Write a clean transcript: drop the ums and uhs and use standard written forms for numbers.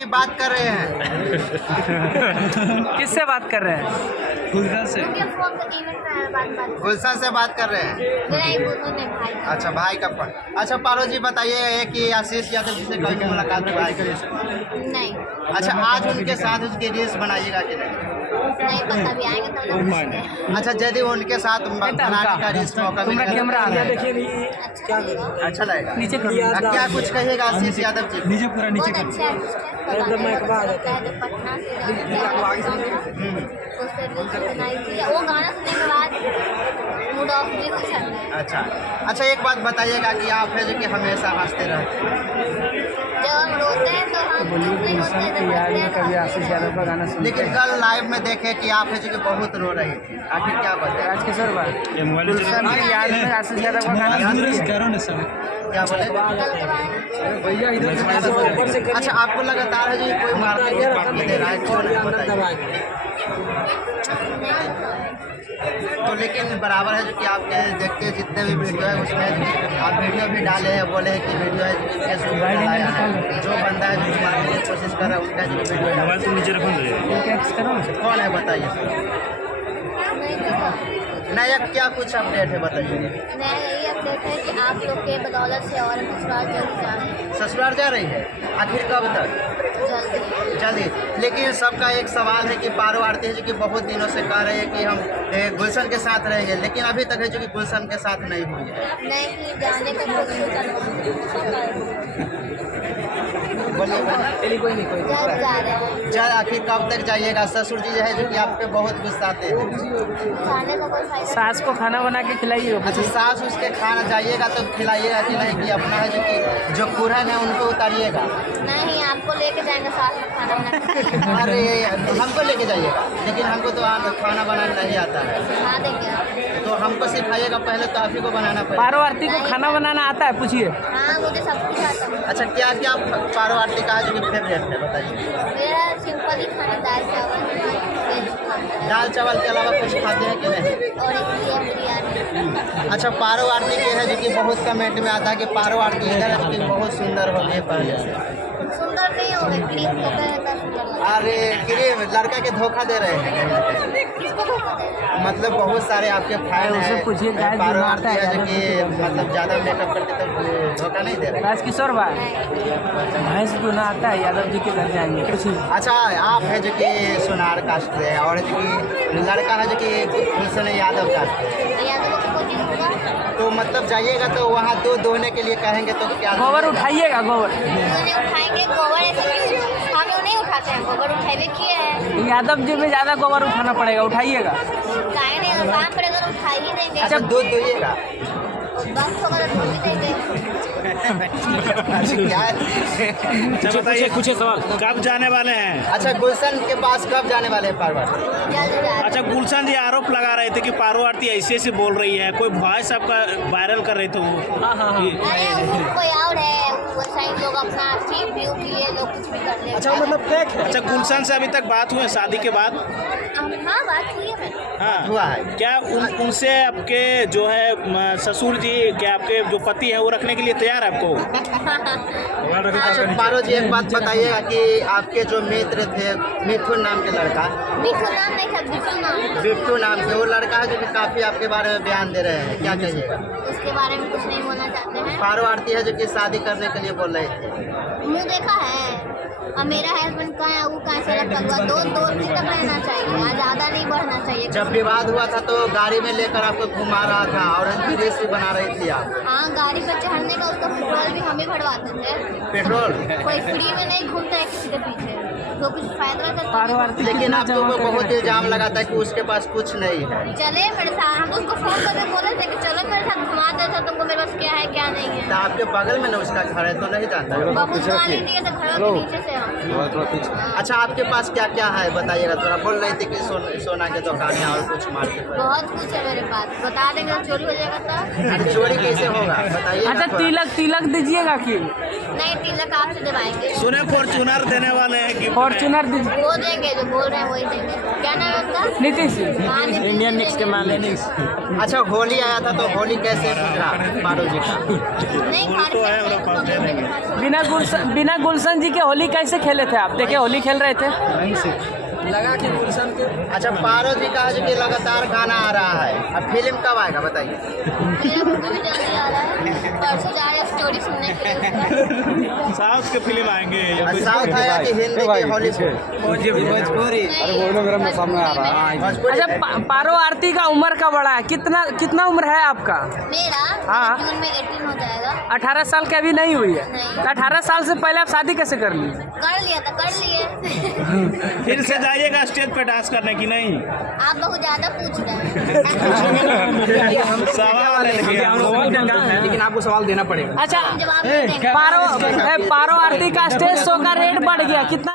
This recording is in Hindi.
की बात कर रहे हैं। किससे बात कर रहे हैं? गुलशन से। गुलशन से बात कर रहे हैं। अच्छा, भाई का फोन। अच्छा पारो जी बताइए कि आशीष यादव जी से कभी मुलाकात हुआ है? नहीं अच्छा, आज उनके साथ उसकी रील्स बनाइएगा कि नहीं? पता भी आएंगे तब लोग पूछेंगे। अच्छा, यदि उनके साथ बनाने का रील्स मौका तुम्हारा मिलेगा कैमरा आ गया, अच्छा लगेगा। अच्छा लगेगा। नीचे कर। क्या कुछ कहिएगा आशीष यादव जी? नीचे पूरा नीचे बहुत कर। अच्छे आर्टिस्ट हैं। पटना से उससे रील्स बनाई थी। वो गाना सुनने के बाद मूड ऑफ भी हो जाता है। अच्छा एक बात बताइएगा कि आप है जो कि हमेशा हंसते रहते हैं। जब हम रोते हैं तो हम नहीं होते हैं, तो याद में कभी हंसते आशीष यादव का गाना सुनते लेकिन हैं। कल लाइव में देखे कि आप है जो कि बहुत रो रही थी, आखिर क्या बताए? राजकिशोर भाई, ये मोबाइल गुलशन की याद में आशीष यादव का गाना दूर सुनते से हैं। करो ना सर। क्या बोले? कल के बाद भैया इधर अच्छा, आपको लगातार है जो कि कोई मारने की बात नहीं दे रहा है, क्यों नहीं बताइए? तो लेकिन बराबर है जो कि आपके देखते जितने भी वीडियो है उसमें आप वीडियो भी डाले हैं, बोले हैं कि वीडियो है जो कि फेसबुक पर डाला है, जो बंदा है जो मारने की कोशिश कर रहा है उनका जो वीडियो है। मोबाइल तुम नीचे रखो। कौन है बताइए? नहीं देखा। नया क्या कुछ अपडेट है बताइए? मैं यही अपडेट है कि आप लोग के बदौलत से और ससुराल जल्दी जा रहे हैं। ससुराल जा रही है, आखिर कब तक? जल्दी जल्दी। लेकिन सबका एक सवाल है कि पारो आरती है जो कि बहुत दिनों से कह रहे हैं कि हम गुलशन के साथ रहेंगे, लेकिन अभी तक है जो कि गुलशन के साथ नहीं हुई है। नहीं कि जाने का कोशिश कर रहा हूँ। बोलिए कोई नहीं कोई जल्द जा रहे हैं। जब आखिर कब तक जाइएगा? ससुर जी जो है जो कि आप पे बहुत गुस्साते हैं। जाने का कोई फायदा सास को खाना बना के खिलाइए। अच्छा, सास उसके खाना जाइएगा तो खिलाइएगा कि नहीं, कि अपना है जो कि जो कुरहन है उनको उतारिएगा? नहीं, आपको लेके जाएंगे साथ में खाना बना के। अरे हमको लेके जाइएगा, लेकिन हमको तो खाना बनाना नहीं आता है, सिखा देंगे। तो हमको सिखाइएगा। पहले तो आप ही को बनाना पड़ेगा। पारो आरती को खाना बनाना आता है? पूछिए। हाँ, मुझे सब कुछ आता है। अच्छा, क्या क्या पारो आरती का जो कि फेवरेट है बताइए? मेरा सिंपल ही खाना दाल चावल वेज खाता है। दाल चावल के अलावा कुछ खाते हैं कि नहीं? और एक बिरयानी। अच्छा, पारो आरती के है जो कि बहुत कमेंट में आता है कि पारो आरती इधर है जो कि बहुत सुंदर हो गई पहले से। सुंदर नहीं हो गए, क्रीम तो कहता सुंदर लगा। अरे क्रीम लड़का के धोखा दे रहे हैं किसको धोखा दे रहे हैं? मतलब बहुत सारे आपके फैन उससे हैं, पूछिए, गाय पारो जो आरती मारता है है जो कि मतलब ज़्यादा मेकअप करके तो धोखा नहीं दे रहे। राजकिशोर भाई, भैंस दुना आता है, यादव जी के घर जाएंगे। पूछिए। अच्छा, आप है जो कि सोनार कास्ट से है और जो कि लड़का है जो कि गुलशन यादव कास्ट से है, यादव को कोचिंग होगा तो मतलब जाइएगा तो वहाँ दूध दोहने के लिए कहेंगे तो क्या? गोबर उठाइएगा, गोबर। उन्हें उठाएंगे। गोबर ऐसा हम लोग नहीं उठाते हैं, गोबर उठाए किए हैं। यादव जी में ज़्यादा गोबर उठाना पड़ेगा, उठाइएगा। उठाए नहीं, काम पड़ेगा तो उठा ही देंगे। अच्छा, दूध दोइएगा। बस होगा तो भी देंगे। अच्छा बताइए कुछ सवाल कब जाने वाले हैं? अच्छा, गुलशन के पास कब जाने वाले हैं पार्वती? जल्द जा रहे हैं। अच्छा, गुलशन जी आरोप लगा रहे थे कि पारो आरती ऐसे ऐसे बोल रही है, कोई वॉइस आपका वायरल कर रहे थे वो। अरे वो कोई और है, वो साइड लोग अपना ठीक व्यू किए, लोग कुछ भी कर ले। अच्छा, मतलब फेक है। अच्छा, गुलशन से अभी तक बात हुई है शादी के बाद? हाँ, बात हुई है मैंने। हाँ हुआ है। क्या उनसे आपके जो है ससुर जी, क्या आपके जो पति है वो रखने के लिए तैयार है आपको? अच्छा पारो जी, एक बात बताइएगा कि आपके जो मित्र थे, मिथुन नाम के लड़का, बिट्टू नाम नहीं था, बिट्टू नाम था। बिट्टू नाम के वो लड़का है जो कि काफ़ी आपके बारे में बयान दे रहे हैं, क्या कहिएगा? उसके बारे में कुछ नहीं बोलना चाहते हैं। पारो आरती है जो कि शादी करने के लिए बोल रहे थे। मुँह देखा है। और मेरा हस्बैंड कहाँ है, वो कहाँ से लगता हुआ दो दिन तक रहना चाहिए, ज़्यादा नहीं बढ़ना चाहिए। जब विवाद हुआ था तो गाड़ी में लेकर आपको घुमा रहा था और रील्स भी बना रही थी आप। हाँ, गाड़ी पर चढ़ने का उसका पेट्रोल भी हम ही भरवाते थे। पेट्रोल कोई फ्री में नहीं घूमता है किसी के पीछे, तो कुछ फायदा करता पारो है। आरती लेकिन कितना आप लोगों को जमा बहुत करके इल्जाम लगाता है कि उसके पास कुछ नहीं है। चले मेरे साथ, हम उसको फोन करके बोले थे कि चलो मेरे साथ घुमा दे, तो तुमको मेरे पास क्या है क्या नहीं है। तो आपके बगल में ना उसका घर है तो नहीं जाता है। बहुत गाली दिए थे घर के नीचे से हम। अच्छा, आपके पास क्या क्या है बताइएगा? थोड़ा बोल रही थी कि सोना के दुकान है और कुछ मार्केट में। बहुत कुछ है मेरे पास, बता देंगे तो चोरी हो जाएगा तो। अरे चोरी कैसे होगा बताइए? अच्छा, तिलक दीजिएगा कि नहीं, तिलक आपसे दिलवाएंगे। सुने फॉर्चूनर देने वाले हैं कि फॉर्च्यूनर दीजिए। वो देंगे, जो बोल रहे हैं वही देंगे। क्या नाम है उसका? नीतीश हाँ, नीतीश इंडियन जी मिक्स के देंगे। मालिक। अच्छा, होली आया था तो होली कैसे गुजरा पारो जी का? नहीं, खाने तो है, और पास दे देंगे। बिना गुलशन जी के होली कैसे खेले थे आप? देखिए होली खेल रहे थे। अच्छा, पारो जी का जो कि लगातार गाना आ रहा है, अब फिल्म कब आएगा बताइए? मेरा मूवी भी जल्दी आ रहा है, परसों जा रहे हैं स्टोरी सुनने के लिए। साउथ के फिल्म आएंगे या फिर साउथ आया कि हिंदी की हॉली भोजपुरी। अरे वो मेरे सामने आ रहा है। अच्छा पारो आरती का उम्र का बड़ा है, कितना उम्र है आपका? मेरा हाँ। जून में 18 हो जाएगा। 18 साल की अभी नहीं हुई है? नहीं। तो 18 साल से पहले आप शादी कैसे कर ली? कर लिया था, कर लिए। फिर से जाइएगा स्टेज पे डांस करने की नहीं? आप बहुत ज्यादा पूछ रहे हैं। सवाल है लेकिन आपको सवाल देना पड़ेगा। अच्छा जवाब नहीं देंगे। पारो आरती का स्टेज शो का रेट बढ़ गया कितना?